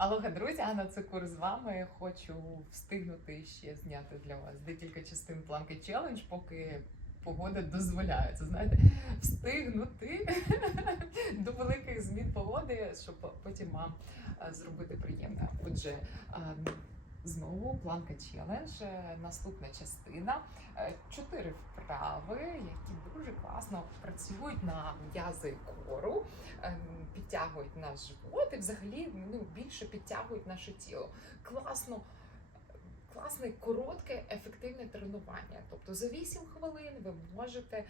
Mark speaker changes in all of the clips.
Speaker 1: Алло, друзі, Анна Цикур з вами. Хочу встигнути ще зняти для вас декілька частин планки челендж, поки погода дозволяє. Це знаєте, встигнути до великих змін погоди, щоб потім вам е, зробити приємне. Отже, е, знову планка челендж, е, наступна частина. Е, Чотири вправи, які дуже класно працюють на м'язи кору ем, підтягують наш живот і взагалі ну, більше підтягують наше тіло. Класно, класне, коротке, ефективне тренування. Тобто за 8 хвилин ви можете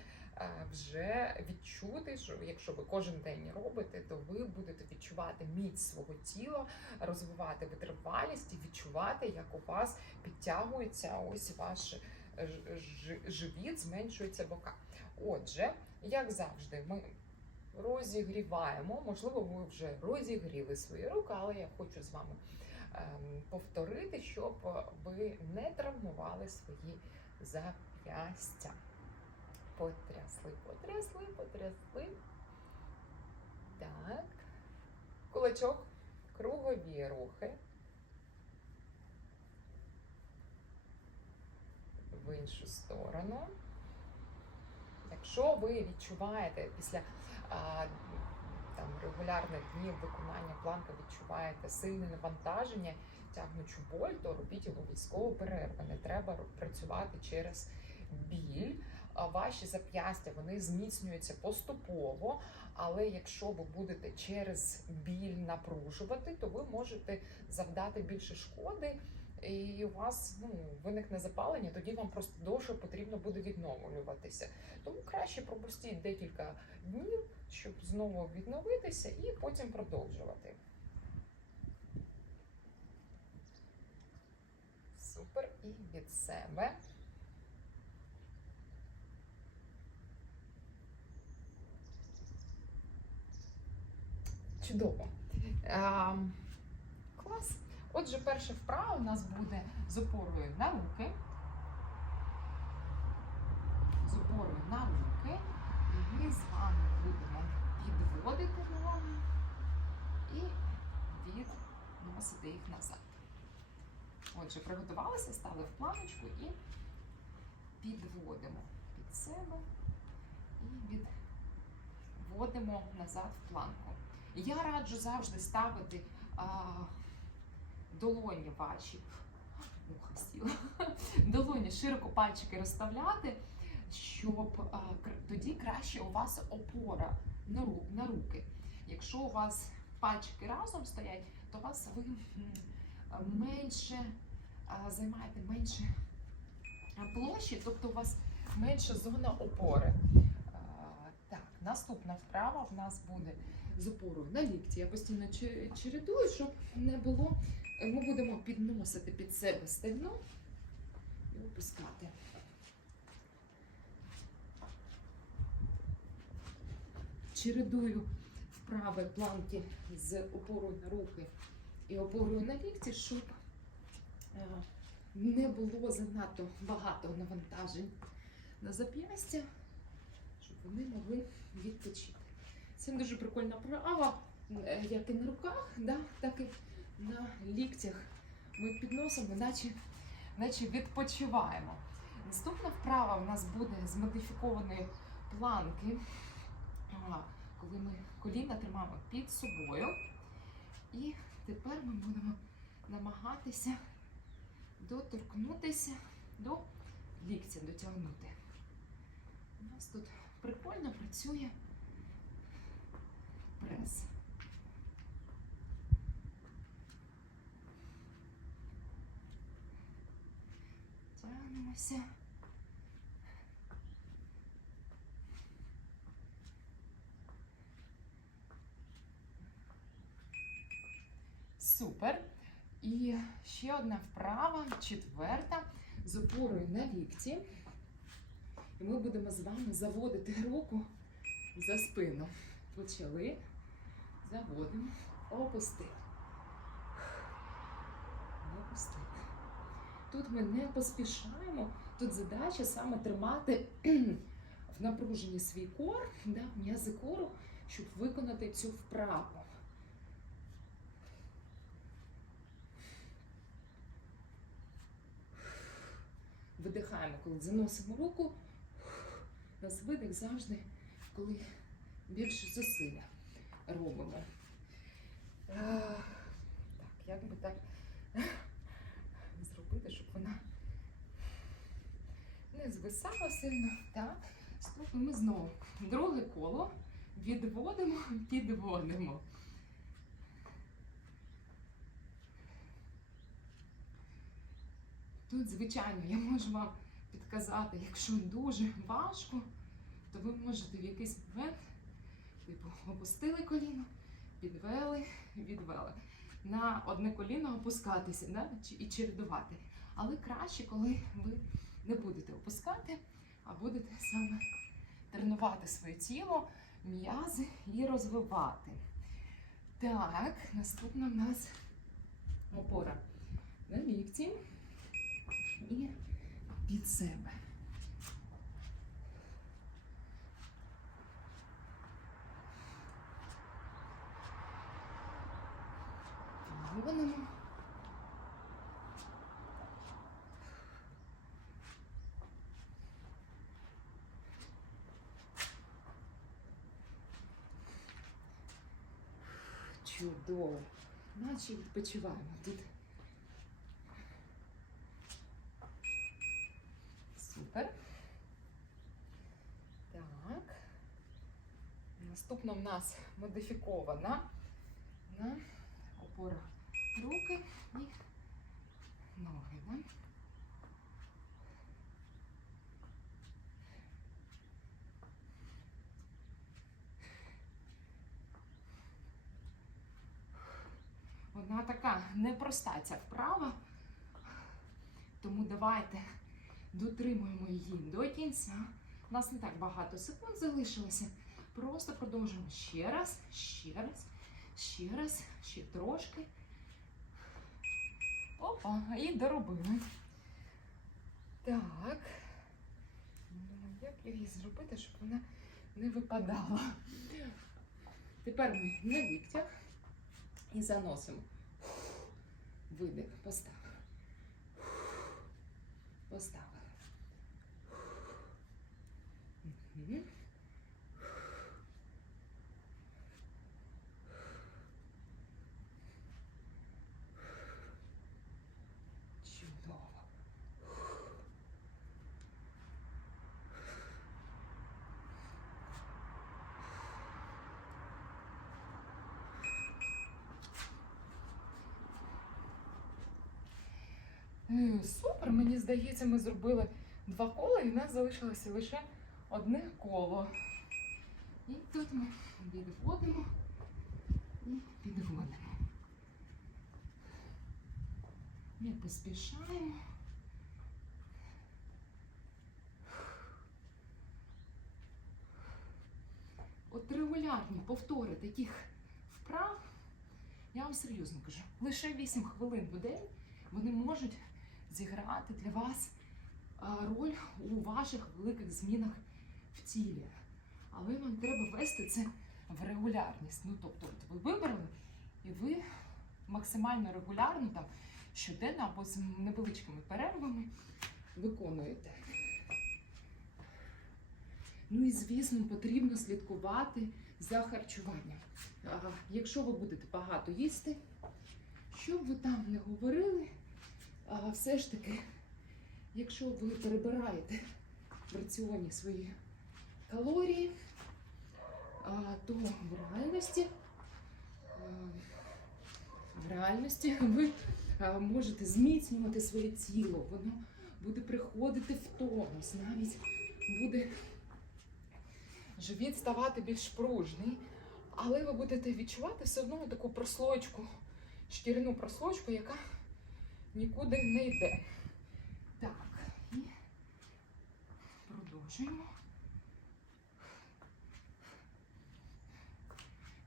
Speaker 1: вже відчути, що якщо ви кожен день робите, то ви будете відчувати міць свого тіла, розвивати витривалість і відчувати, як у вас підтягується ось ваш е, живіт, зменшується бока. Отже, як завжди, ми розігріваємо. Можливо, ви вже розігріли свої руки, але я хочу з вами ем, повторити, щоб ви не травмували свої зап'ястя. Потрясли, потрясли, потрясли. Так. Кулачок, кругові рухи. В іншу сторону. Якщо ви відчуваєте після а, там регулярних днів виконання планка відчуваєте сильне навантаження, тягнучу боль, то робіть обов'язково перерви. Не треба працювати через біль. Ваші зап'ястя вони зміцнюються поступово, але якщо ви будете через біль напружувати, то ви можете завдати більше шкоди. І у вас ну, виникне запалення, тоді вам просто довше потрібно буде відновлюватися. Тому краще пропустіть декілька днів, щоб знову відновитися і потім продовжувати. Супер. І від себе. Чудово. Ем, клас. Отже, перша вправа у нас буде з опорою на руки. З опорою на руки. І ми з вами будемо підводити ноги і відносити їх назад. Отже, приготувалися, стали в планочку і підводимо під себе і відводимо назад в планку. Я раджу завжди ставити а, долоні ваші, долоні широко пальчики розставляти, щоб а, тоді краще у вас опора на, ру, на руки. Якщо у вас пальчики разом стоять, то у вас ви менше а, займаєте менше площі, тобто у вас менша зона опори. А, Так, наступна вправа в нас буде з опорою на лікті. Я постійно чередую, щоб не було. Ми будемо підносити під себе стегно і опускати. Чередую вправи планки з опорою на руки і опорою на лікті, щоб е, не було занадто багато навантажень на зап'ястя, щоб вони могли відпочити. Це дуже прикольна вправа, е, як і на руках, да, так і на ліктях. Ми підносимо, наче, наче відпочиваємо. Наступна вправа у нас буде з модифікованої планки, коли ми коліна тримаємо під собою. І тепер ми будемо намагатися доторкнутися до ліктя, дотягнути. У нас тут прикольно працює прес. Тягнемося. Супер. І ще одна вправа, четверта, з опорою на лікті. І ми будемо з вами заводити руку за спину. Почали, заводимо, опустили. Опустили. Тут ми не поспішаємо, тут задача саме тримати в напруженні свій кор, да, м'язи кору, щоб виконати цю вправу. Видихаємо, коли заносимо руку, нас видих завжди, коли більше зусилля робимо. Так, як би так зробити, щоб вона не звисала сильно. Так, ми знову. Друге коло відводимо, підводимо. Тут, звичайно, я можу вам підказати, якщо дуже важко, то ви можете в якийсь момент, типу, опустили коліно, підвели, відвели. На одне коліно опускатися да? і чередувати. Але краще, коли ви не будете опускати, а будете саме тренувати своє тіло, м'язи і розвивати. Так, наступна в нас опора на лікті і під себе. Підводимо. Чудово. Наче відпочиваємо тут. Супер. Так. Наступна в нас модифікована на опора руки і ноги. Да? Вона така непроста ця вправа, тому давайте дотримуємо її до кінця. У нас не так багато секунд залишилося. Просто продовжуємо ще раз, ще раз, ще раз, ще трошки. Опа, і доробили. Так. Як її зробити, щоб вона не випадала. Тепер ми на ліктях і заносимо. Видих, поставили. Поставили. Супер, мені здається, ми зробили два кола і в нас залишилося лише одне коло. І тут ми відводимо і підводимо. Не поспішаємо. От регулярні повтори таких вправ, я вам серйозно кажу, лише 8 хвилин в день вони можуть зіграти для вас роль у ваших великих змінах в тілі. Але вам треба вести це в регулярність. Ну, тобто, ви вибрали, і ви максимально регулярно, там, щоденно або з невеличкими перервами виконуєте. Ну і звісно, потрібно слідкувати за харчуванням. Якщо ви будете багато їсти, що б ви там не говорили, а, все ж таки, якщо ви перебираєте в раціоні свої калорії, то в реальності, в реальності ви можете зміцнювати своє тіло, воно буде приходити в тонус, навіть буде живіт ставати більш пружний, але ви будете відчувати все одно таку прослойку, шкіряну прослойку, яка нікуди не йде. Так, і продовжуємо.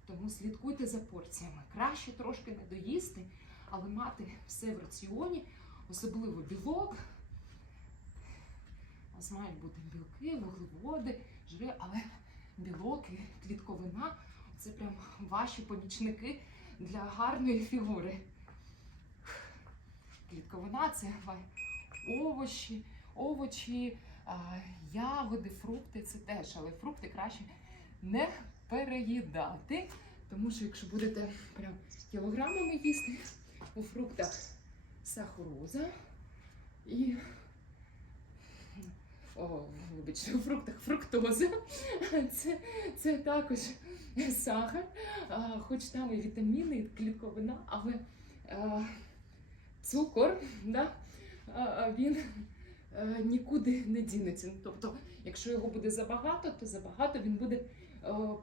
Speaker 1: Тому слідкуйте за порціями. Краще трошки не доїсти, але мати все в раціоні, особливо білок. У вас мають бути білки, вуглеводи, жири, але білок і клітковина це прям ваші помічники для гарної фігури. Клітковина це овочі, овочі, ягоди, фрукти це теж, але фрукти краще не переїдати. Тому що якщо будете прям кілограмами їсти, у фруктах сахароза і. О, вибачте, у фруктах фруктоза. Це, це також сахар, хоч там і вітаміни, і клітковина, але цукор, да, він нікуди не дінеться. Ну, Тобто, якщо його буде забагато, то забагато він буде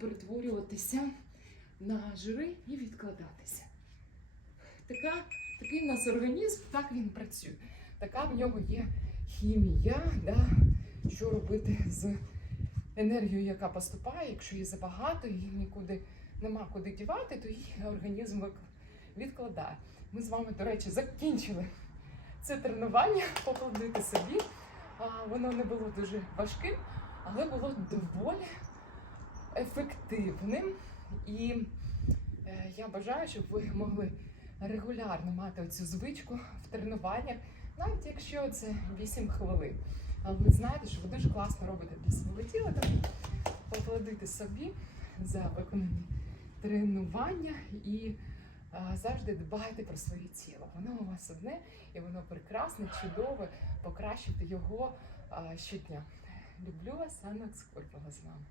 Speaker 1: перетворюватися на жири і відкладатися. Така, такий в нас організм, так він працює. Така в нього є хімія, да, що робити з енергією, яка поступає, якщо її забагато, її нікуди нема куди дівати, то її організм вик- відкладає. Ми з вами, до речі, закінчили це тренування, покладити собі. Воно не було дуже важким, але було доволі ефективним. І е, я бажаю, щоб ви могли регулярно мати цю звичку в тренуваннях, навіть якщо це 8 хвилин. Але ви знаєте, що ви дуже класно робите для свого тіла, тому покладите собі за виконані тренування і завжди дбайте про своє тіло. Воно у вас одне і воно прекрасне, чудове, покращити його щодня. Люблю вас, Анна Скорпова з вами.